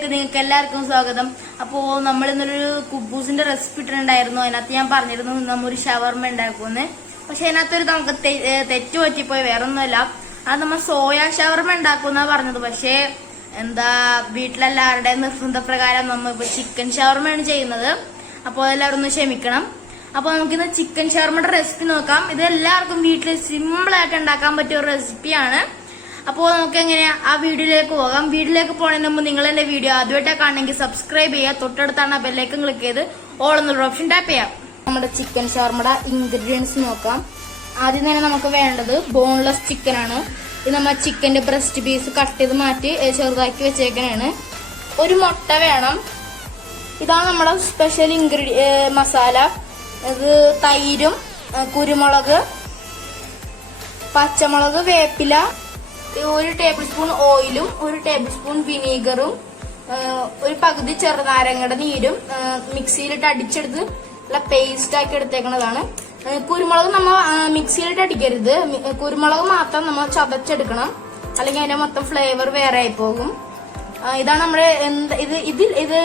വീഡിയോയിലേക്ക് നിങ്ങൾക്ക് എല്ലാവർക്കും സ്വാഗതം. അപ്പോൾ നമ്മൾ ഇന്നൊരു കുബൂസിന്റെ റെസിപ്പി ഇട്ടിട്ടുണ്ടായിരുന്നു. അതിനകത്ത് ഞാൻ പറഞ്ഞിരുന്നു നമ്മൊരു ഷവർമ ഉണ്ടാക്കുമെന്ന്. പക്ഷെ അതിനകത്തൊരു നമുക്ക് തെറ്റ് പറ്റിപ്പോയി. വേറെ ഒന്നുമല്ല, അത് നമ്മൾ സോയ ഷവർമ ഉണ്ടാക്കുമെന്നാ പറഞ്ഞത്. പക്ഷേ വീട്ടിലെല്ലാവരുടെയും നിർബന്ധപ്രകാരം നമ്മൾ ഇപ്പൊ ചിക്കൻ ഷവർമയാണ് ചെയ്യുന്നത്. അപ്പോൾ എല്ലാവരും ഒന്ന് ക്ഷമിക്കണം. അപ്പൊ നമുക്കിന്ന് ചിക്കൻ ഷവർമയുടെ റെസിപ്പി നോക്കാം. ഇത് എല്ലാവർക്കും വീട്ടിൽ സിമ്പിൾ ആയിട്ട് ഉണ്ടാക്കാൻ പറ്റിയ ഒരു റെസിപ്പിയാണ്. അപ്പോൾ നമുക്ക് എങ്ങനെയാ ആ വീഡിയോയിലേക്ക് പോകാം. വീഡിയോയിലേക്ക് പോകുന്നതിന് മുമ്പ് നിങ്ങൾ എന്റെ വീഡിയോ ആദ്യമായിട്ടാണ് കാണണമെങ്കിൽ സബ്സ്ക്രൈബ് ചെയ്യുക. തൊട്ടടുത്താണ് ആ ബെല്ലൈക്കൺ ക്ലിക്ക് ചെയ്ത് ഓൾ എന്നുള്ള ഓപ്ഷൻ ടാപ്പ് ചെയ്യാം. നമ്മുടെ ചിക്കൻ ഷവർമയുടെ ഇൻഗ്രീഡിയൻസ് നോക്കാം. ആദ്യം തന്നെ നമുക്ക് വേണ്ടത് ബോൺലെസ് ചിക്കൻ ആണ്. ഇത് നമ്മൾ ചിക്കന്റെ ബ്രസ്റ്റ് പീസ് കട്ട് ചെയ്ത് മാറ്റി ചെറുതാക്കി വെച്ചേക്കാനാണ്. ഒരു മുട്ട വേണം. ഇതാണ് നമ്മുടെ സ്പെഷ്യൽ മസാല. ഇത് തൈരും കുരുമുളക്, പച്ചമുളക്, വേപ്പില, 1 ടേബിൾ സ്പൂൺ ഓയിലും 1 ടേബിൾ സ്പൂൺ വിനീഗറും ഒരു പകുതി ചെറുനാരങ്ങയുടെ നീരും മിക്സിയിലിട്ട് അടിച്ചെടുത്ത് നല്ല പേസ്റ്റ് ആക്കി എടുത്തേക്കുന്നതാണ്. കുരുമുളക് നമ്മൾ മിക്സിയിലിട്ട് അടിക്കരുത്. കുരുമുളക് മാത്രം നമ്മൾ ചതച്ചെടുക്കണം, അല്ലെങ്കിൽ അതിന്റെ മൊത്തം ഫ്ലേവർ വേറെ ആയി പോകും. ഇതാണ് നമ്മുടെ ഇത്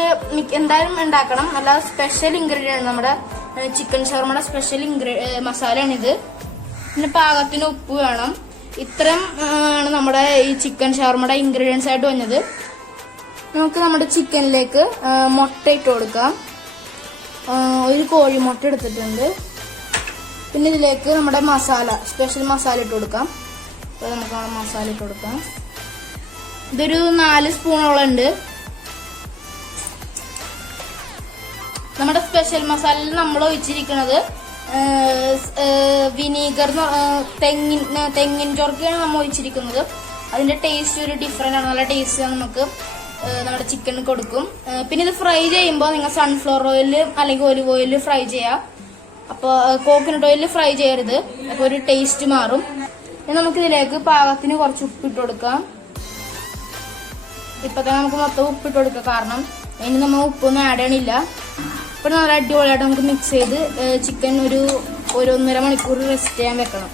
എന്തായാലും ഉണ്ടാക്കണം. നല്ല സ്പെഷ്യൽ ഇൻഗ്രീഡിയന്റ് നമ്മുടെ ചിക്കൻ ഷവർമയുടെ സ്പെഷ്യൽ മസാലയാണിത്. പിന്നെ പാകത്തിന് ഉപ്പ് വേണം. ഇത്രയും ആണ് നമ്മുടെ ഈ ചിക്കൻ ഷവർമയുടെ ഇൻഗ്രീഡിയൻസ് ആയിട്ട് വന്നത്. നമുക്ക് നമ്മുടെ ചിക്കനിലേക്ക് മുട്ട ഇട്ട് കൊടുക്കാം. ഒരു കോഴി മുട്ട എടുത്തിട്ടുണ്ട്. പിന്നെ ഇതിലേക്ക് നമ്മുടെ മസാല, സ്പെഷ്യൽ മസാല ഇട്ട് കൊടുക്കാം. അപ്പോൾ നമുക്ക് നമ്മുടെ മസാല ഇട്ട് കൊടുക്കാം. ഇതൊരു 4 സ്പൂണോളം ഉണ്ട്. നമ്മുടെ സ്പെഷ്യൽ മസാലയിൽ നമ്മൾ ഒഴിച്ചിരിക്കുന്നത് വിനീഗർ, തെങ്ങിൻ ചൊറുക്കയാണ് നമ്മൾ ഒഴിച്ചിരിക്കുന്നത്. അതിന്റെ ടേസ്റ്റ് ഒരു ഡിഫറെന്റ് ആണ്. നല്ല ടേസ്റ്റ് നമുക്ക് നമ്മുടെ ചിക്കൻ കൊടുക്കും. പിന്നെ ഇത് ഫ്രൈ ചെയ്യുമ്പോൾ നിങ്ങൾ സൺഫ്ലവർ ഓയിൽ അല്ലെങ്കിൽ ഒലിവ് ഓയിൽ ഫ്രൈ ചെയ്യാം. അപ്പോൾ കോക്കനട്ട് ഓയിൽ ഫ്രൈ ചെയ്യരുത്, അപ്പോൾ ഒരു ടേസ്റ്റ് മാറും. നമുക്ക് ഇതിലേക്ക് പാകത്തിന് കുറച്ച് ഉപ്പിട്ട് കൊടുക്കാം. ഇപ്പൊ തന്നെ നമുക്ക് മൊത്തം ഉപ്പിട്ട് കൊടുക്കാം, കാരണം ഇനി നമ്മൾ ഉപ്പൊന്നും ആഡ് ചെയ്യണില്ല. ഇപ്പൊ നല്ല അടിപൊളിയായിട്ട് നമുക്ക് മിക്സ് ചെയ്ത് ചിക്കൻ ഒരു 1.5 മണിക്കൂർ റെസ്റ്റ് ചെയ്യാൻ വെക്കണം.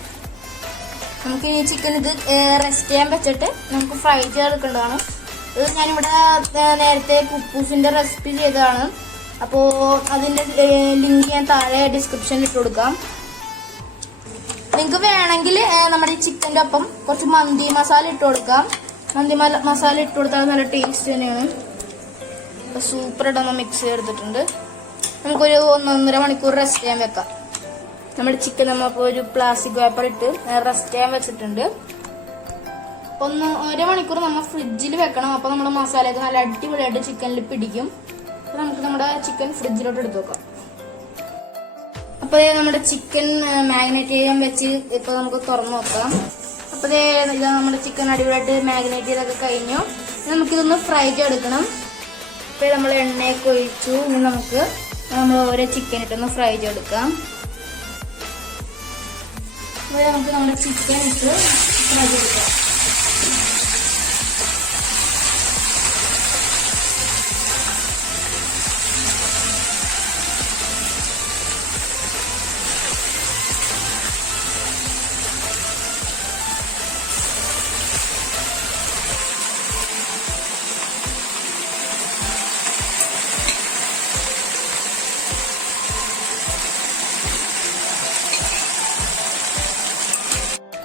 നമുക്ക് ഈ ചിക്കൻ ഇത് റെസ്റ്റ് ചെയ്യാൻ വെച്ചിട്ട് നമുക്ക് ഫ്രൈ ചെയ്തെടുക്കേണ്ടതാണ്. ഇത് ഞാനിവിടെ നേരത്തെ കുബൂസിന്റെ റെസിപ്പി ചെയ്തതാണ്. അപ്പോൾ അതിന്റെ ലിങ്ക് ഞാൻ താഴെ ഡിസ്ക്രിപ്ഷനിൽ ഇട്ട് കൊടുക്കാം. നിങ്ങൾക്ക് വേണമെങ്കിൽ നമ്മുടെ ഈ ചിക്കൻ്റെ ഒപ്പം കുറച്ച് മന്തി മസാല ഇട്ട് കൊടുക്കാം. മന്തി മസാല ഇട്ട് കൊടുത്താൽ നല്ല ടേസ്റ്റ് തന്നെയാണ്. അപ്പോൾ സൂപ്പറായിട്ട് നമ്മൾ മിക്സ് ചെയ്തെടുത്തിട്ടുണ്ട്. നമുക്കൊരു 1.5 മണിക്കൂർ റെസ്റ്റ് ചെയ്യാൻ വെക്കാം. നമ്മുടെ ചിക്കൻ നമ്മളിപ്പോൾ ഒരു പ്ലാസ്റ്റിക് പേപ്പർ ഇട്ട് റെസ്റ്റ് ചെയ്യാൻ വെച്ചിട്ടുണ്ട്. 1 മണിക്കൂർ നമ്മൾ ഫ്രിഡ്ജിൽ വെക്കണം. അപ്പോൾ നമ്മുടെ മസാലയൊക്കെ നല്ല അടിപൊളിയായിട്ട് ചിക്കനിൽ പിടിക്കും. അപ്പോൾ നമുക്ക് നമ്മുടെ ചിക്കൻ ഫ്രിഡ്ജിലോട്ട് എടുത്ത് വെക്കാം. അപ്പോൾ നമ്മുടെ ചിക്കൻ മാഗ്നേറ്റ് ചെയ്യാൻ വെച്ച് ഇപ്പോൾ നമുക്ക് തുറന്നു നോക്കാം. അപ്പോൾ ഇത് നമ്മുടെ ചിക്കൻ അടിപൊളിയായിട്ട് മാഗ്നേറ്റ് ചെയ്തൊക്കെ കഴിഞ്ഞു. നമുക്കിതൊന്ന് ഫ്രൈ ചെയ്തെടുക്കണം. അപ്പോൾ നമ്മൾ എണ്ണയൊക്കെ ഒഴിച്ചു. ഇനി നമ്മൾ ഓരോ ചിക്കൻ ഇട്ടൊന്ന് ഫ്രൈ ചെയ്തെടുക്കാം. അപ്പോൾ നമുക്ക് നമ്മുടെ ചിക്കൻ ഇട്ട് ഫ്രൈ ചെയ്തെടുക്കാം.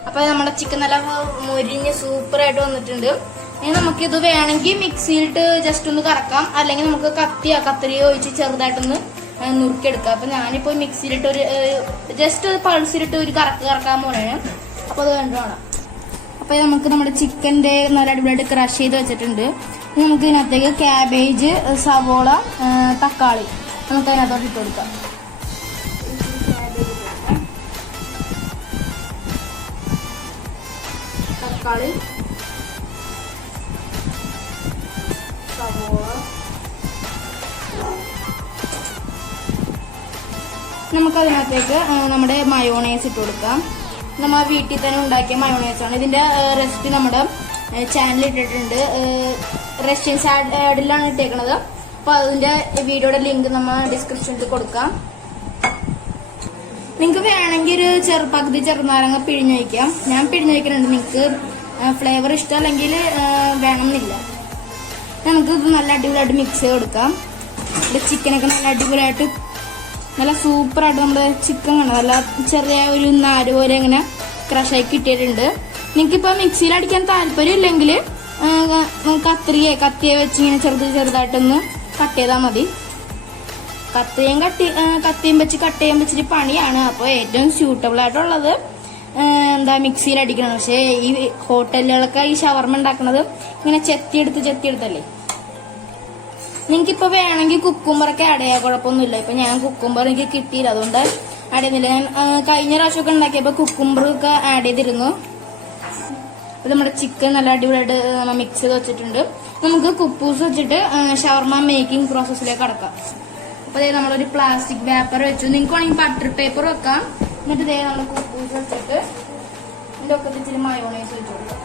അപ്പൊ നമ്മുടെ ചിക്കൻ നല്ല മുരിഞ്ഞ് സൂപ്പറായിട്ട് വന്നിട്ടുണ്ട്. ഇനി നമുക്കിത് വേണമെങ്കിൽ മിക്സിയിലിട്ട് ജസ്റ്റ് ഒന്ന് കറക്കാം, അല്ലെങ്കിൽ നമുക്ക് കത്രിയോ ഒഴിച്ച് ചെറുതായിട്ടൊന്ന് നുറുക്കിയെടുക്കാം. അപ്പൊ ഞാനിപ്പോ മിക്സിയിലിട്ട് ഒരു ജസ്റ്റ് പൾസിലിട്ട് ഒരു കറക്കാൻ പോലെയാണ്. അപ്പൊ അത് കണ്ടു വേണം. അപ്പൊ നമുക്ക് നമ്മുടെ ചിക്കൻ്റെ നല്ല അടിപൊളിയായിട്ട് ക്രഷ് ചെയ്ത് വെച്ചിട്ടുണ്ട്. നമുക്ക് ഇതിനകത്തേക്ക് ക്യാബേജ്, സവോള, തക്കാളി നമുക്ക് അതിനകത്തോട്ട് ഇട്ട് കൊടുക്കാം. തക്കാളി, സവോള, നമുക്കതിനകത്തേക്ക് നമ്മുടെ മയോണൈസ് ഇട്ട് കൊടുക്കാം. നമ്മൾ വീട്ടിൽ തന്നെ ഉണ്ടാക്കിയ മയോണൈസാണ്. ഇതിന്റെ റെസിപ്പി നമ്മുടെ ചാനലിൽ ഇട്ടിട്ടുണ്ട്. റഷ്യൻ സാഡിലാണ് ഇട്ടേക്കുന്നത്. അപ്പോൾ അതിന്റെ വീഡിയോയുടെ ലിങ്ക് നമ്മൾ ഡിസ്ക്രിപ്ഷനിൽ കൊടുക്കാം. നിങ്ങൾക്ക് വേണമെങ്കിൽ ഒരു പകുതി ചെറുനാരങ്ങ പിഴിഞ്ഞ് വയ്ക്കാം. ഞാൻ പിഴിഞ്ഞ് വയ്ക്കുന്നുണ്ട്. നിങ്ങൾക്ക് ഫ്ലേവർ ഇഷ്ടമല്ലെങ്കിൽ വേണമെന്നില്ല. നമുക്ക് ഇത് നല്ല അടിപൊളിയായിട്ട് മിക്സ് ചെയ്ത് കൊടുക്കാം. ചിക്കനൊക്കെ നല്ല അടിപൊളിയായിട്ട് നല്ല സൂപ്പറായിട്ട് നമ്മുടെ ചിക്കൻ കാണാം. നല്ല ചെറിയ ഒരു നാര് പോലെ ഇങ്ങനെ ക്രഷായി കിട്ടിയിട്ടുണ്ട്. നിങ്ങൾക്കിപ്പോൾ മിക്സിയിൽ അടിക്കാൻ താല്പര്യം ഇല്ലെങ്കിൽ കത്തിയെ വെച്ച് ഇങ്ങനെ ചെറുതായിട്ടൊന്ന് കട്ട് ചെയ്താൽ മതി. കത്തിയും വെച്ച് കട്ട് ചെയ്യാൻ വെച്ചിട്ട് പണിയാണ്. അപ്പോൾ ഏറ്റവും സ്യൂട്ടബിൾ ആയിട്ടുള്ളത് മിക്സിയിൽ അടിക്കണം. പക്ഷേ ഈ ഹോട്ടലുകളൊക്കെ ഈ ഷവർമ ഉണ്ടാക്കുന്നത് ഇങ്ങനെ ചെത്തിയെടുത്തല്ലേ. നിങ്ങൾക്കിപ്പോൾ വേണമെങ്കിൽ കുക്കുംബറൊക്കെ ആഡ് ചെയ്യാൻ കുഴപ്പമൊന്നുമില്ല. ഇപ്പം ഞാൻ കുക്കുംബർ എനിക്ക് കിട്ടിയില്ല, അതുകൊണ്ട് ആഡ് ചെയ്യുന്നില്ല. ഞാൻ കഴിഞ്ഞ പ്രാവശ്യമൊക്കെ ഉണ്ടാക്കിയപ്പോൾ കുക്കുംബറൊക്കെ ആഡ് ചെയ്തിരുന്നു. അത് നമ്മുടെ ചിക്കൻ നല്ല അടിപൊളിയായിട്ട് മിക്സ് ചെയ്ത് വെച്ചിട്ടുണ്ട്. നമുക്ക് കുപ്പൂസ് വെച്ചിട്ട് ഷവർമ മേക്കിംഗ് പ്രോസസ്സിലേക്ക് കടക്കാം. അപ്പോൾ ഇതേ നമ്മളൊരു പ്ലാസ്റ്റിക് പേപ്പർ വെച്ചു. നിങ്ങൾക്ക് വേണമെങ്കിൽ ബട്ടർ പേപ്പർ വെക്കാം. എന്നിട്ട് ഇതേ നമ്മൾ കുപ്പൂസ് വെച്ചിട്ട് ഇതിൻ്റെ ഒക്കെ ഇച്ചിരി മയോണൈസ് വെച്ച് കൊടുക്കാം.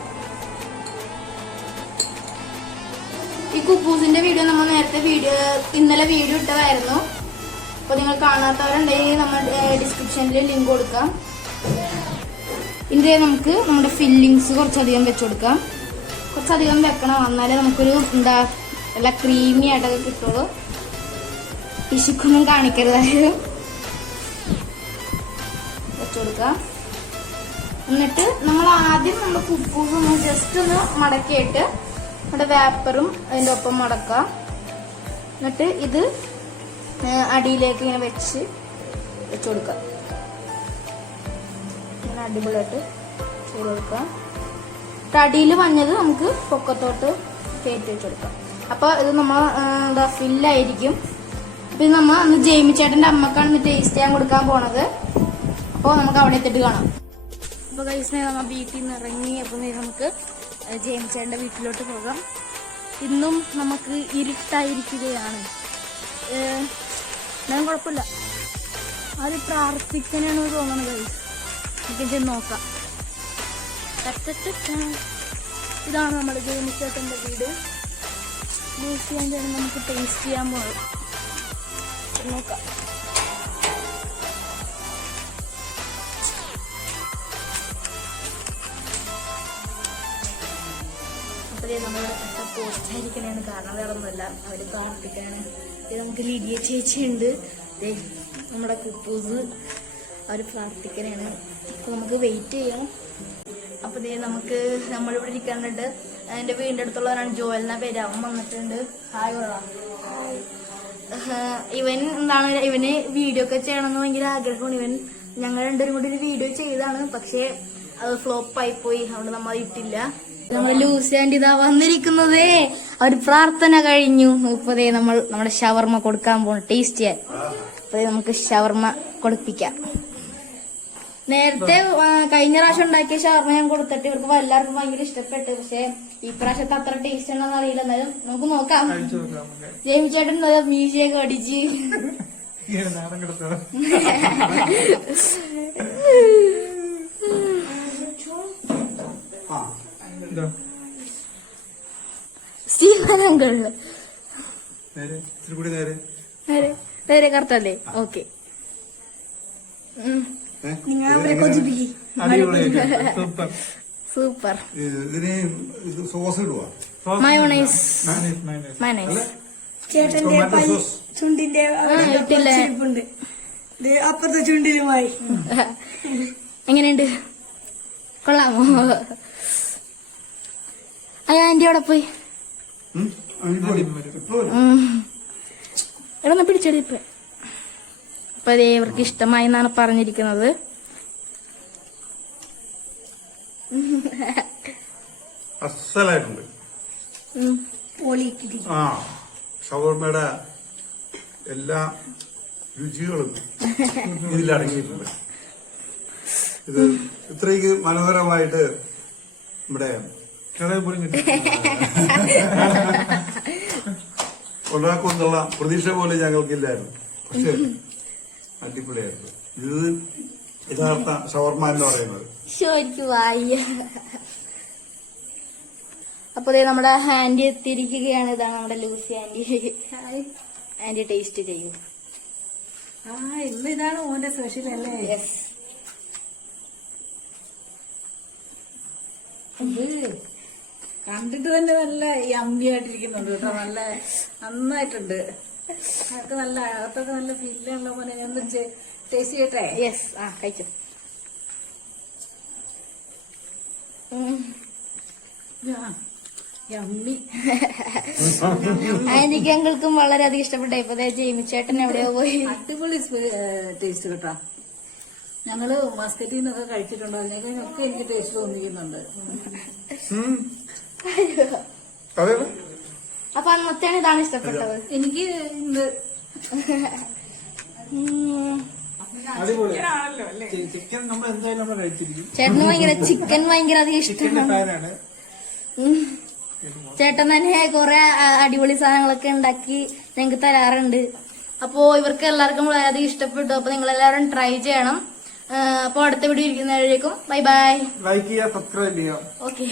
ഈ കുപ്പൂസിന്റെ വീഡിയോ നമ്മൾ ഇന്നലെ വീഡിയോ ഇട്ടതായിരുന്നു. അപ്പോൾ നിങ്ങൾ കാണാത്തവരുണ്ടെങ്കിൽ നമ്മൾ ഡിസ്ക്രിപ്ഷനിൽ ലിങ്ക് കൊടുക്കാം. ഇതിൻ്റെ നമുക്ക് നമ്മുടെ ഫില്ലിങ്സ് കുറച്ചധികം വെച്ച് കൊടുക്കാം. കുറച്ചധികം വെക്കണം, എന്നാലേ നമുക്കൊരു നല്ല ക്രീമി ആയിട്ടൊക്കെ കിട്ടുള്ളൂ. പിശുക്കൊന്നും കാണിക്കരുതായാലും വെച്ച് കൊടുക്കാം. എന്നിട്ട് നമ്മൾ ആദ്യം നമ്മുടെ കുപ്പൂസ് ഒന്ന് ജസ്റ്റ് ഒന്ന് മടക്കിയിട്ട് നമ്മുടെ വേപ്പറും അതിൻ്റെ ഒപ്പം മടക്കാം. എന്നിട്ട് ഇത് അടിയിലേക്ക് ഇങ്ങനെ വെച്ച് കൊടുക്കാം. ഇങ്ങനെ അടിപൊളിയായിട്ട് ചെയ്ത് കൊടുക്കാം. അടിയിൽ മഞ്ഞത് നമുക്ക് പൊക്കത്തോട്ട് കയറ്റി വെച്ച് കൊടുക്കാം. അപ്പോൾ ഇത് നമ്മൾ ഫില്ലായിരിക്കും. അപ്പോൾ ഇത് നമ്മൾ അന്ന് ജെയിമി ചേട്ടൻ്റെ അമ്മക്കാണ് ടേസ്റ്റ് ചെയ്യാൻ കൊടുക്കാൻ പോണത്. അപ്പോൾ നമുക്ക് അവിടെ എത്തിയിട്ട് കാണാം. അപ്പോൾ കഴിച്ചിട്ട് നമ്മൾ വീട്ടിൽ നിന്ന് ഇറങ്ങി. അപ്പോൾ നമുക്ക് ജെയിമി ചേട്ടൻ്റെ വീട്ടിലോട്ട് പോകാം. ഇന്നും നമുക്ക് ഇരുട്ടായിരിക്കുകയാണ്. ഞാൻ കുഴപ്പമില്ല, അത് പ്രാർത്ഥിക്കാനാണ് തോന്നുന്നത്. നമുക്ക് ചെന്ന് നോക്കാം. ഇതാണ് നമ്മുടെ ജെയിമി ചേട്ടൻ്റെ വീട്. നമുക്ക് ടേസ്റ്റ് ചെയ്യാൻ പോകണം. നോക്കാം. അപ്പോഴേ നമ്മൾ പോസ്റ്റായിരിക്കണേന്ന് കാരണം വേറെ ഒന്നുമല്ല, അവർ പ്രാർത്ഥിക്കാണ്. നമുക്ക് ലിഡിയ ചേച്ചിയുണ്ട്, നമ്മുടെ കുപ്പൂസ്, അവർ പ്രാർത്ഥിക്കാനാണ്. അപ്പോൾ നമുക്ക് വെയിറ്റ് ചെയ്യാം. അപ്പോൾ നമുക്ക് നമ്മളിവിടെ ഇരിക്കാനുണ്ട്. എൻ്റെ വീടിൻ്റെ അടുത്തുള്ളവരാണ്, ജോയലിനെ പേര്. അവൻ വന്നിട്ടുണ്ട്. ഹായ് പറയാം. ഇവന് വീഡിയോ ഒക്കെ ചെയ്യണമെന്ന് ഭയങ്കര ആഗ്രഹമാണ്. ഞങ്ങൾ രണ്ടുപേരും കൂടി ഒരു വീഡിയോ ചെയ്താണ്, പക്ഷേ അത് ഫ്ലോപ്പായി പോയി. അതുകൊണ്ട് നമ്മൾ ഇട്ടില്ല. നമ്മൾ ലൂസി ആൻഡ് ഇതാ വന്നിരിക്കുന്നതേ. അവർ പ്രാർത്ഥന കഴിഞ്ഞു. ഇപ്പതേ നമ്മുടെ ഷവർമ കൊടുക്കാൻ പോകണം ടേസ്റ്റ് ചെയ്യാൻ. അപ്പതേ നമുക്ക് ഷവർമ കൊടുപ്പിക്കാം. നേരത്തെ കഴിഞ്ഞ പ്രാവശ്യം ഉണ്ടാക്കിയ ഷവർമ ഞാൻ കൊടുത്തിട്ട് ഇവർക്ക് എല്ലാവർക്കും ഭയങ്കര ഇഷ്ടപ്പെട്ടു. പക്ഷെ ഈ പ്രാവശ്യത്തെ അത്ര ടേസ്റ്റ് ഉണ്ടെന്ന് അറിയില്ല. എന്നാലും നമുക്ക് നോക്കാം. ജെയിമി ചേട്ടൻ മീശയൊക്കെ അടിച്ച് സ്റ്റീമനങ്കളില് നേരെ കറക്റ്റല്ലേ? ഓക്കെ. സൂപ്പർ. മയോണൈസ് ചേട്ടന്റെ ചുണ്ടിന്റെ അപ്പുറത്തെ ചുണ്ടിലുമായി. എങ്ങനെയുണ്ട്? കൊള്ളാമോ? ആന്റി അവിടെ പോയി ഇവിടെ പിടിച്ചെടുപ്പ്. അപ്പൊ അതേ ഇവർക്ക് ഇഷ്ടമായി എന്നാണ് പറഞ്ഞിരിക്കുന്നത്. അസലായിട്ടുണ്ട്. ഷവർമയുടെ എല്ലാ രുചികളും ഇതിലടങ്ങിയിട്ടുണ്ട്. ഇത് ഇത്രയ്ക്ക് മനോഹരമായിട്ട് നമ്മുടെ ഉണ്ടാക്കുമെന്നുള്ള പ്രതീക്ഷ പോലെ ഞങ്ങൾക്കില്ലായിരുന്നു. പക്ഷെ അടിപൊളിയായിരുന്നു. ഇത് യഥാർത്ഥ ഷവർമ എന്ന് പറയുന്നത്. അപ്പൊ നമ്മുടെ ആന്റി എത്തിയിരിക്കുകയാണ്. ഇതാണ് നമ്മുടെ ലൂസി ആന്റി. ആന്റി ടേസ്റ്റ് ചെയ്യൂ. ഇതാണ് ഓന്റെ സ്പെഷ്യൽ അല്ലേ? യെസ്. കണ്ടിട്ട് തന്നെ നല്ല യമ്മി ആയിട്ടിരിക്കുന്നുണ്ട് കേട്ടോ. നല്ല നന്നായിട്ടുണ്ട്. അതൊക്കെ നല്ല അകത്തൊക്കെ നല്ല ഫില്ലുള്ള പോലെ. എന്തും ടേസ്റ്റ് ചെയ്യട്ടെ? യെസ്, ആ കഴിച്ചു. യമ്മി. എനിക്ക് ഞങ്ങൾക്കും വളരെയധികം ഇഷ്ടപ്പെട്ടു. ഇപ്പൊ ജെയിമി ചേട്ടൻ എവിടെയോ പോയി. അടിപൊളി ടേസ്റ്റ് കേട്ടോ. ഞങ്ങള് മസ്കറ്റിൽ നിന്നൊക്കെ കഴിച്ചിട്ടുണ്ടോ? അതിനൊക്കെ എനിക്ക് ടേസ്റ്റ് തോന്നിക്കുന്നുണ്ട്. അതെ അപ്പൊ അന്നത്തെയാണ് ഇതാണ് ഇഷ്ടപ്പെട്ടത്. എനിക്ക് ഇത് ചിക്കൻ നമ്മൾ എന്തായാലും നമ്മൾ കഴിച്ചിരിക്കും. ചേട്ടന് ചിക്കൻ ഭയങ്കര അധികം ഇഷ്ടമാണ്. ഫാനാണ്. ചേട്ടൻ തന്നെ കുറെ അടിപൊളി സാധനങ്ങളൊക്കെ ഉണ്ടാക്കി ഞങ്ങൾക്ക് തരാറുണ്ട്. അപ്പോ ഇവർക്ക് എല്ലാവർക്കും വളരെയധികം ഇഷ്ടപ്പെട്ടു. അപ്പൊ നിങ്ങൾ എല്ലാവരും ട്രൈ ചെയ്യണം. അപ്പൊ അടുത്ത വീഡിയോ ഇരിക്കുന്നവരേക്കും ബൈ ബൈ. ലൈക്ക് ചെയ്യുക, സബ്സ്ക്രൈബ് ചെയ്യുക. ഓക്കെ.